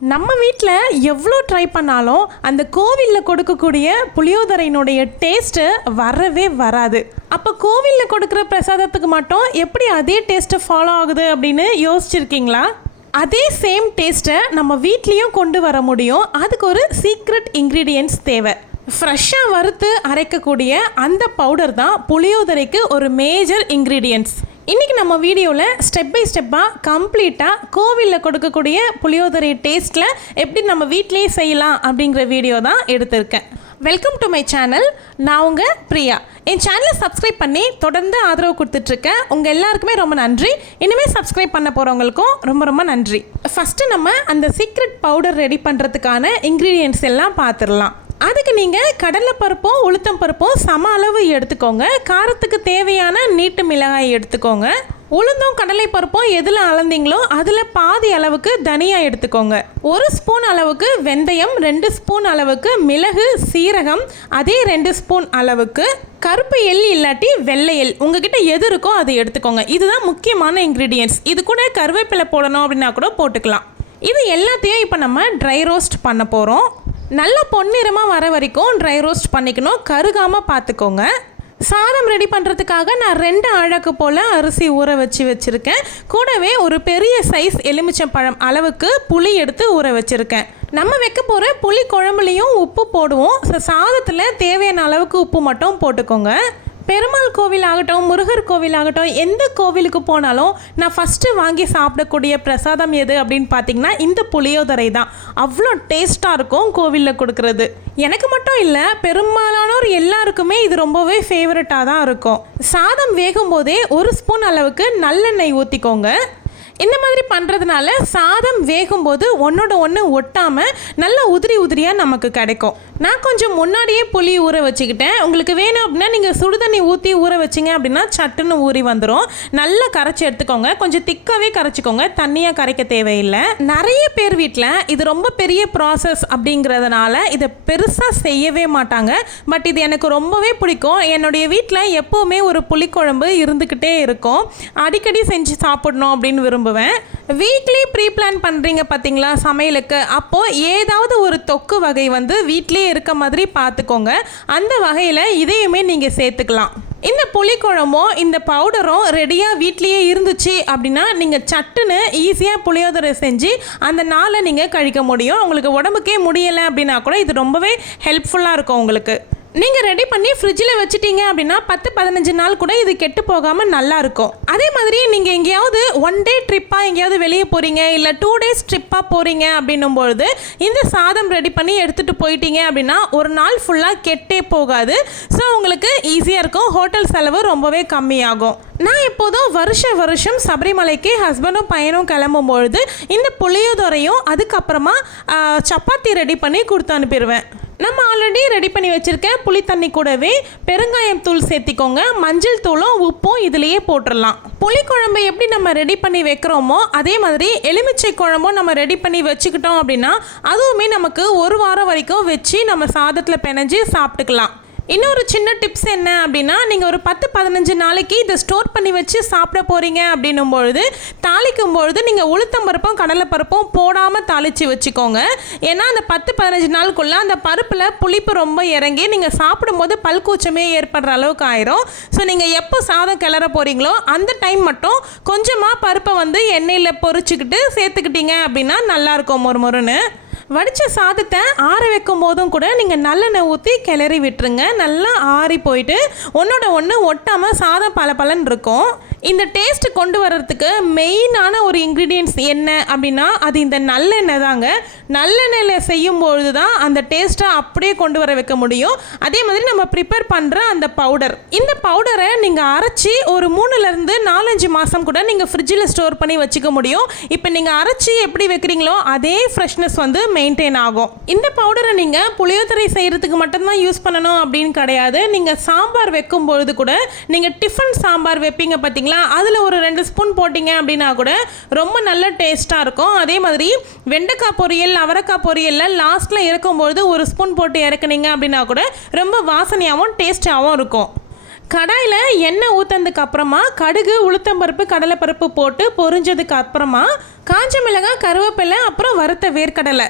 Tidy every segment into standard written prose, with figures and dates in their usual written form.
நம்ம வீட்டில் எவ்வளோ ட்ரை பண்ணாலும் அந்த கோவிலில் கொடுக்கக்கூடிய புளியோதரையினுடைய டேஸ்ட்டு வரவே வராது. அப்போ கோவிலில் கொடுக்குற பிரசாதத்துக்கு மட்டும் எப்படி அதே டேஸ்ட்டை ஃபாலோ ஆகுது அப்படின்னு யோசிச்சிருக்கீங்களா? அதே சேம் டேஸ்ட்டை நம்ம வீட்லேயும் கொண்டு வர முடியும். அதுக்கு ஒரு சீக்ரெட் இன்க்ரீடியன்ட்ஸ் தேவை. ஃப்ரெஷ்ஷாக வறுத்து அரைக்கக்கூடிய அந்த பவுடர் தான் புளியோதரைக்கு ஒரு மேஜர் இன்க்ரீடியன்ட்ஸ். இன்றைக்கி நம்ம வீடியோவில் ஸ்டெப் பை ஸ்டெப்பாக கம்ப்ளீட்டாக கோவிலில் கொடுக்கக்கூடிய புளியோதரை டேஸ்ட்டில் எப்படி நம்ம வீட்டிலேயே செய்யலாம் அப்படிங்கிற வீடியோ தான் எடுத்திருக்கேன். Welcome to my channel. நான் உங்கள் பிரியா. என் சேனலை சப்ஸ்கிரைப் பண்ணி தொடர்ந்து ஆதரவு கொடுத்துட்ருக்கேன். உங்கள் எல்லாருக்குமே ரொம்ப நன்றி. இனிமேல் சப்ஸ்கிரைப் பண்ண போகிறவங்களுக்கும் ரொம்ப ரொம்ப நன்றி. ஃபஸ்ட்டு நம்ம அந்த சீக்ரெட் பவுடர் ரெடி பண்ணுறதுக்கான இன்க்ரீடியன்ட்ஸ் எல்லாம் பார்த்துடலாம். அதுக்கு நீங்கள் கடலைப்பருப்பும் உளுத்தம் பருப்பும் சம அளவு எடுத்துக்கோங்க. காரத்துக்கு தேவையான நீட்டு மிளகாய் எடுத்துக்கோங்க. உளுந்தும் கடலை பருப்பும் எதில் அளந்தீங்களோ அதில் பாதி அளவுக்கு தனியா எடுத்துக்கோங்க. 1 ஸ்பூன் அளவுக்கு வெந்தயம், 2 ஸ்பூன் அளவுக்கு மிளகு சீரகம், அதே 2 ஸ்பூன் அளவுக்கு கருப்பு எள் இல்லாட்டி வெள்ளை எள், உங்ககிட்ட எது இருக்கோ அதை எடுத்துக்கோங்க. இதுதான் முக்கியமான இன்க்ரீடியன்ட்ஸ். இது கூட கருவேப்பிலை போடணும் அப்படின்னா கூட போட்டுக்கலாம். இது எல்லாத்தையும் இப்போ நம்ம ட்ரை ரோஸ்ட் பண்ண போகிறோம். நல்லா பொன்னிறமாக வர வரைக்கும் ட்ரை ரோஸ்ட் பண்ணிக்கணும். கருகாமல் பார்த்துக்கோங்க. சாதம் ரெடி பண்ணுறதுக்காக நான் 2 அழகு போல் அரிசி ஊற வச்சுருக்கேன். கூடவே ஒரு பெரிய சைஸ் எலுமிச்சம்பழம் அளவுக்கு புளி எடுத்து ஊற வச்சுருக்கேன். நம்ம வைக்க போகிற புளி குழம்புலையும் உப்பு போடுவோம். சாதத்தில் தேவையான அளவுக்கு உப்பு மட்டும் போட்டுக்கோங்க. பெருமாள் கோவில் ஆகட்டும், முருகர் கோவில் ஆகட்டும், எந்த கோவிலுக்கு போனாலும் நான் ஃபஸ்ட்டு வாங்கி சாப்பிடக்கூடிய பிரசாதம் எது அப்படின்னு பார்த்தீங்கன்னா இந்த புளியோதரை தான். அவ்வளோ டேஸ்ட்டாக இருக்கும் கோவிலில் கொடுக்குறது. எனக்கு மட்டும் இல்லை, பெரும்பாலானோர் எல்லாருக்குமே இது ரொம்பவே ஃபேவரட்டாக தான் இருக்கும். சாதம் வேகும் போதே 1 ஸ்பூன் அளவுக்கு நல்லெண்ணெய் ஊற்றிக்கோங்க. இந்த மாதிரி பண்ணுறதுனால சாதம் வேகும்போது ஒன்றோட ஒன்று ஒட்டாமல் நல்லா உதிரியாக நமக்கு கிடைக்கும். நான் கொஞ்சம் முன்னாடியே புளி ஊற வச்சுக்கிட்டேன். உங்களுக்கு வேணும் அப்படின்னா நீங்கள் சுடுதண்ணி ஊற்றி ஊற வச்சிங்க அப்படின்னா சட்டுன்னு ஊறி வந்துடும். நல்லா கரைச்சி எடுத்துக்கோங்க. கொஞ்சம் திக்காகவே கரைச்சிக்கோங்க, தண்ணியாக கரைக்க தேவையில்லை. நிறைய பேர் வீட்டில் இது ரொம்ப பெரிய ப்ராசஸ் அப்படிங்கிறதுனால இதை பெருசாக செய்யவே மாட்டாங்க. பட் இது எனக்கு ரொம்பவே பிடிக்கும். என்னுடைய வீட்டில் எப்போவுமே ஒரு புளிக்குழம்பு இருந்துக்கிட்டே இருக்கும். அடிக்கடி செஞ்சு சாப்பிடணும் அப்படின்னு விரும்புவேன். வீக்லி ப்ரீ பிளான் பண்ணுறீங்க பார்த்தீங்களா சமையலுக்கு, அப்போது ஏதாவது ஒரு தொக்கு வகை வந்து வீட்டிலே இருக்க மாதிரி பார்த்துக்கோங்க. அந்த வகையில் இதையுமே நீங்கள் சேர்த்துக்கலாம். இந்த புளிக்குழம்பும் இந்த பவுடரும் ரெடியாக வீட்லேயே இருந்துச்சு அப்படின்னா நீங்கள் சட்டுன்னு ஈஸியாக புளியோதரை செஞ்சு அந்த நாளை நீங்கள் கழிக்க முடியும். உங்களுக்கு உடம்புக்கே முடியலை அப்படின்னா கூட இது ரொம்பவே ஹெல்ப்ஃபுல்லாக இருக்கும் உங்களுக்கு. நீங்கள் ரெடி பண்ணி ஃப்ரிட்ஜில் வச்சுட்டீங்க அப்படின்னா 10-15 நாள் கூட இது கெட்டு போகாமல் நல்லாயிருக்கும். அதே மாதிரி நீங்கள் எங்கேயாவது 1 டே ட்ரிப்பாக எங்கேயாவது வெளியே போகிறீங்க, இல்லை 2 டேஸ் ட்ரிப்பாக போகிறீங்க அப்படின்னும்பொழுது இந்த சாதம் ரெடி பண்ணி எடுத்துகிட்டு போயிட்டீங்க அப்படின்னா ஒரு நாள் ஃபுல்லாக கெட்டே போகாது. ஸோ உங்களுக்கு ஈஸியாக இருக்கும். ஹோட்டல் செலவு ரொம்பவே கம்மியாகும். நான் எப்போதும் வருஷம் சபரிமலைக்கு ஹஸ்பண்டும் பையனும் கிளம்பும்பொழுது இந்த புளியோதரையும் அதுக்கப்புறமா சப்பாத்தி ரெடி பண்ணி கொடுத்து அனுப்பிடுவேன். நம்ம ஆல்ரெடி ரெடி பண்ணி வச்சுருக்கேன் புளி தண்ணி கூடவே பெருங்காயம் தூள் சேர்த்திக்கோங்க. மஞ்சள் தூளும் உப்பும் இதிலேயே போட்டுடலாம். புளி குழம்பு எப்படி நம்ம ரெடி பண்ணி வைக்கிறோமோ அதே மாதிரி எலுமிச்சை குழம்பும் நம்ம ரெடி பண்ணி வச்சுக்கிட்டோம் அப்படின்னா அதுவுமே நமக்கு 1 வாரம் வரைக்கும் வச்சு நம்ம சாதத்தில் பிணைஞ்சு சாப்பிட்டுக்கலாம். இன்னொரு சின்ன டிப்ஸ் என்ன அப்படின்னா, நீங்கள் ஒரு 10-15 நாளைக்கு இதை ஸ்டோர் பண்ணி வச்சு சாப்பிட போகிறீங்க அப்படின்னும் பொழுது தாளிக்கும் பொழுது நீங்கள் உளுத்தம் பருப்பும் கடலைப்பருப்பும் போடாமல் தாளித்து வச்சுக்கோங்க. ஏன்னா அந்த 10-15 நாளுக்குள்ளே அந்த பருப்பில் புளிப்பு ரொம்ப இறங்கி நீங்கள் சாப்பிடும்போது பல்கூச்சமே ஏற்படுற அளவுக்கு ஆயிரும். ஸோ நீங்கள் எப்போ சாதம் கிளற போகிறீங்களோ அந்த டைம் மட்டும் கொஞ்சமாக பருப்பை வந்து எண்ணெயில் பொரிச்சுக்கிட்டு சேர்த்துக்கிட்டீங்க அப்படின்னா நல்லாயிருக்கும். மொறுன்னு வடித்த சாதத்தை ஆற வைக்கும் போதும் கூட நீங்கள் நல்லெண்ணெய் ஊற்றி கிளறி விட்டுருங்க. நல்லா ஆறி போயிட்டு ஒன்றோட ஒன்று ஒட்டாமல் சாதம் பலன்னு இருக்கும். இந்த டேஸ்ட் கொண்டு வர்றதுக்கு மெயினான ஒரு இன்க்ரீடியன்ட்ஸ் என்ன அப்படின்னா அது இந்த நல்லெண்ணெய் தாங்க. நல்லெண்ணெயில் செய்யும்பொழுது தான் அந்த டேஸ்ட்டை அப்படியே கொண்டு வர வைக்க முடியும். அதே மாதிரி நம்ம ப்ரிப்பேர் பண்ணுற அந்த பவுடர், இந்த பவுடரை நீங்கள் அரைச்சி ஒரு 3-4 மாதம் கூட நீங்கள் ஃப்ரிட்ஜில் ஸ்டோர் பண்ணி வச்சுக்க முடியும். இப்போ நீங்கள் அரைச்சி எப்படி வைக்கிறீங்களோ அதே ஃப்ரெஷ்னஸ் வந்து மெயின்டைன் ஆகும். இந்த பவுடரை நீங்கள் புளியோதரை செய்கிறதுக்கு மட்டும்தான் யூஸ் பண்ணணும் அப்படின்னு கிடையாது. நீங்கள் சாம்பார் வைக்கும்பொழுது கூட நீங்கள் டிஃபன் சாம்பார் வைப்பீங்க பார்த்தீங்களா, அதில் ஒரு 2 ஸ்பூன் போட்டிங்க அப்படின்னா கூட ரொம்ப நல்ல டேஸ்ட்டாக இருக்கும். அதே மாதிரி வெண்டைக்காய் பொரியல், அவரைக்காய் பொரியலில் லாஸ்ட்டில் இறக்கும்பொழுது 1 ஸ்பூன் போட்டு இறக்குனீங்க அப்படின்னா கூட ரொம்ப வாசனையாகவும் டேஸ்ட்டாகவும் இருக்கும். கடாயில் எண்ணெய் ஊற்றுனதுக்கு அப்புறமா கடுகு, உளுத்தம்பருப்பு, கடலைப்பருப்பு போட்டு பொரிஞ்சதுக்கு அப்புறமா காஞ்ச மிளகாய், கருவேப்பிலை, அப்புறம் வறுத்த வேர்க்கடலை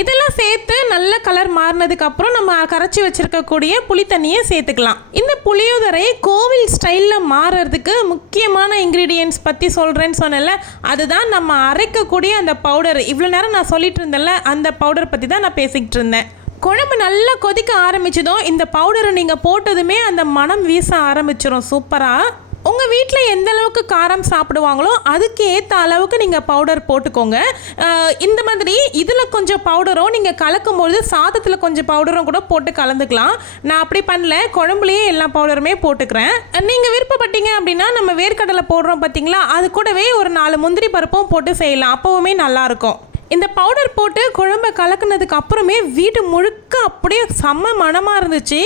இதெல்லாம் சேர்த்து நல்ல கலர் மாறினதுக்கு அப்புறம் நம்ம கரைச்சி வச்சிருக்கக்கூடிய புளி தண்ணியை சேர்த்துக்கலாம். இந்த புளியோதரை கோவில் ஸ்டைலில் மாறுறதுக்கு முக்கியமான இன்க்ரீடியன்ட்ஸ் பற்றி சொல்கிறேன்னு சொன்னேன்ல, அதுதான் நம்ம அரைக்கக்கூடிய அந்த பவுடர். இவ்வளோ நேரம் நான் சொல்லிட்டு இருந்தேன்ல, அந்த பவுடர் பற்றி தான் நான் பேசிக்கிட்டு இருந்தேன். குழம்பு நல்லா கொதிக்க ஆரம்பிச்சதும் இந்த பவுடரை நீங்கள் போட்டதுமே அந்த மனம் வீச ஆரம்பிச்சிடும் சூப்பராக. உங்கள் வீட்டில் எந்த அளவுக்கு காரம் சாப்பிடுவாங்களோ அதுக்கு ஏற்ற அளவுக்கு நீங்கள் பவுடர் போட்டுக்கோங்க. இந்த மாதிரி இதில் கொஞ்சம் பவுடரும் நீங்கள் கலக்கும்போது சாதத்தில் கொஞ்சம் பவுடரும் கூட போட்டு கலந்துக்கலாம். நான் அப்படி பண்ணல, குழம்புலேயே எல்லா பவுடருமே போட்டுக்கிறேன். நீங்கள் விருப்பப்பட்டீங்க அப்படின்னா நம்ம வேர்க்கடலை போடுறோம் பார்த்தீங்களா, அது கூடவே ஒரு 4 முந்திரி பருப்பும் போட்டு செய்யலாம், அப்போவுமே நல்லாயிருக்கும். இந்த பவுடர் போட்டு குழம்பை கலக்குனதுக்கு அப்புறமே வீடு முழுக்க அப்படியே செம்ம மணமாக இருந்துச்சு.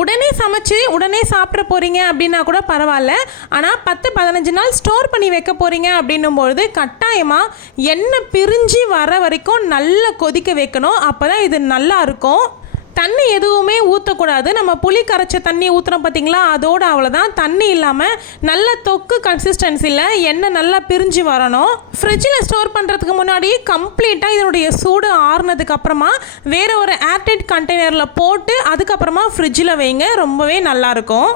உடனே சமைச்சு உடனே சாப்பிட போகிறீங்க அப்படின்னா கூட பரவாயில்ல, ஆனால் 10-15 நாள் ஸ்டோர் பண்ணி வைக்க போகிறீங்க அப்படின்னும்பொழுது கட்டாயமாக எண்ணெய் பிரிஞ்சு வர வரைக்கும் நல்லா கொதிக்க வைக்கணும். அப்போ தான் இது நல்லா இருக்கும். தண்ணி எதுவுமே ஊற்றக்கூடாது. நம்ம புளி கரைச்ச தண்ணி ஊற்றுறோம் பார்த்தீங்களா, அதோடு அவ்வளோதான். தண்ணி இல்லாமல் நல்ல தொக்கு கன்சிஸ்டன்சியில் எண்ணெய் நல்லா பிரிஞ்சு வரணும். ஃப்ரிட்ஜில் ஸ்டோர் பண்ணுறதுக்கு முன்னாடி கம்ப்ளீட்டாக இதனுடைய சூடு ஆறுனதுக்கு அப்புறமா வேறு ஒரு ஏர்டைட் கண்டெய்னரில் போட்டு அதுக்கப்புறமா ஃப்ரிட்ஜில் வைங்க, ரொம்பவே நல்லாயிருக்கும்.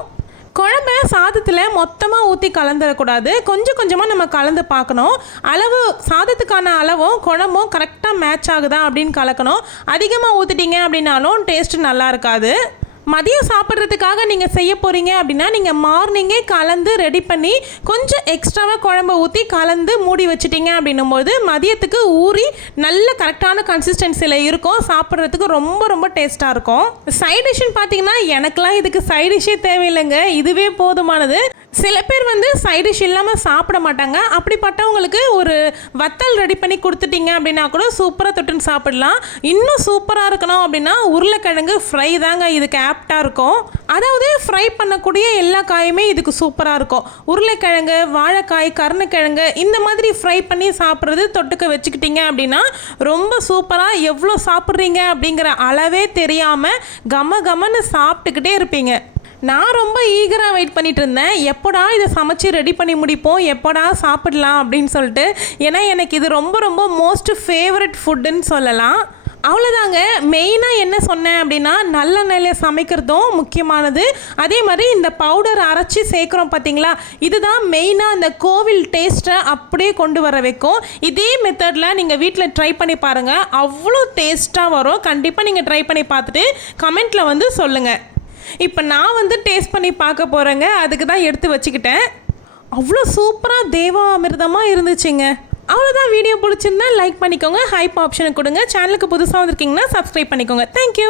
குழம்பை சாதத்தில் மொத்தமாக ஊற்றி கலந்துடக்கூடாது, கொஞ்சம் கொஞ்சமாக நம்ம கலந்து பார்க்கணும். அளவு சாதத்துக்கான அளவும் குழம்பும் கரெக்டாக மேட்ச் ஆகுதா அப்படின்னு கலக்கணும். அதிகமாக ஊற்றிட்டீங்க அப்படின்னாலும் டேஸ்ட்டு நல்லா இருக்காது. மதியம் சாப்பிட்றதுக்காக நீங்கள் செய்ய போகிறீங்க அப்படின்னா நீங்கள் மார்னிங்கே கலந்து ரெடி பண்ணி கொஞ்சம் எக்ஸ்ட்ராவாக குழம்பை ஊற்றி கலந்து மூடி வச்சிட்டிங்க அப்படின்னும்போது மதியத்துக்கு ஊறி நல்ல கரெக்டான கன்சிஸ்டன்சியில் இருக்கும். சாப்பிட்றதுக்கு ரொம்ப ரொம்ப டேஸ்ட்டாக இருக்கும். சைட் டிஷ்ஷுன்னு பார்த்தீங்கன்னா எனக்கெலாம் இதுக்கு சைட் டிஷ்ஷே தேவையில்லைங்க, இதுவே போதுமானது. சில பேர் சைட் டிஷ் இல்லாமல் சாப்பிட மாட்டாங்க. அப்படிப்பட்டவங்களுக்கு ஒரு வத்தல் ரெடி பண்ணி கொடுத்துட்டிங்க அப்படின்னா கூட சூப்பராக தொட்டுன்னு சாப்பிடலாம். இன்னும் சூப்பராக இருக்கணும் அப்படின்னா உருளைக்கிழங்கு ஃப்ரை தாங்க இதுக்கு ஆப்டாக இருக்கும். அதாவது ஃப்ரை பண்ணக்கூடிய எல்லா காயுமே இதுக்கு சூப்பராக இருக்கும். உருளைக்கிழங்கு, வாழைக்காய், கருணைக்கிழங்கு இந்த மாதிரி ஃப்ரை பண்ணி சாப்பிட்றது தொட்டுக்க வச்சுக்கிட்டிங்க அப்படின்னா ரொம்ப சூப்பராக எவ்வளோ சாப்பிட்றீங்க அப்படிங்கிற அளவே தெரியாமல் கமன்னு சாப்பிட்டுக்கிட்டே இருப்பீங்க. நான் ரொம்ப ஈகராக வெயிட் பண்ணிட்டு இருந்தேன், எப்போடா இதை சமைச்சு ரெடி பண்ணி முடிப்போம், எப்போடா சாப்பிடலாம் அப்படின்னு சொல்லிட்டு. ஏன்னா எனக்கு இது ரொம்ப ரொம்ப மோஸ்ட் ஃபேவரட் ஃபுட்டுன்னு சொல்லலாம். அவ்வளோதாங்க. மெயினாக என்ன சொன்னேன் அப்படின்னா நல்லெண்ணெயில் சமைக்கிறதும் முக்கியமானது. அதே மாதிரி இந்த பவுடர் அரைச்சி சேர்க்குறோம் பார்த்தீங்களா, இதுதான் மெயினாக அந்த கோவில் டேஸ்ட்டை அப்படியே கொண்டு வர வைக்கும். இதே மெத்தடில் நீங்கள் வீட்டில் ட்ரை பண்ணி பாருங்கள், அவ்வளோ டேஸ்ட்டாக வரும். கண்டிப்பாக நீங்கள் ட்ரை பண்ணி பார்த்துட்டு கமெண்ட்டில் சொல்லுங்கள். இப்போ நான் டேஸ்ட் பண்ணி பார்க்க போகிறேங்க, அதுக்கு தான் எடுத்து வச்சுக்கிட்டேன். அவ்வளோ சூப்பராக தேவாமிர்தமாக இருந்துச்சுங்க. அவ்வளோதான். வீடியோ பிடிச்சிருந்தா லைக் பண்ணிக்கோங்க, ஹைப் ஆப்ஷனை கொடுங்க. சேனலுக்கு புதுசாக வந்திருக்கீங்கன்னா சப்ஸ்கிரைப் பண்ணிக்கோங்க. தேங்க்யூ.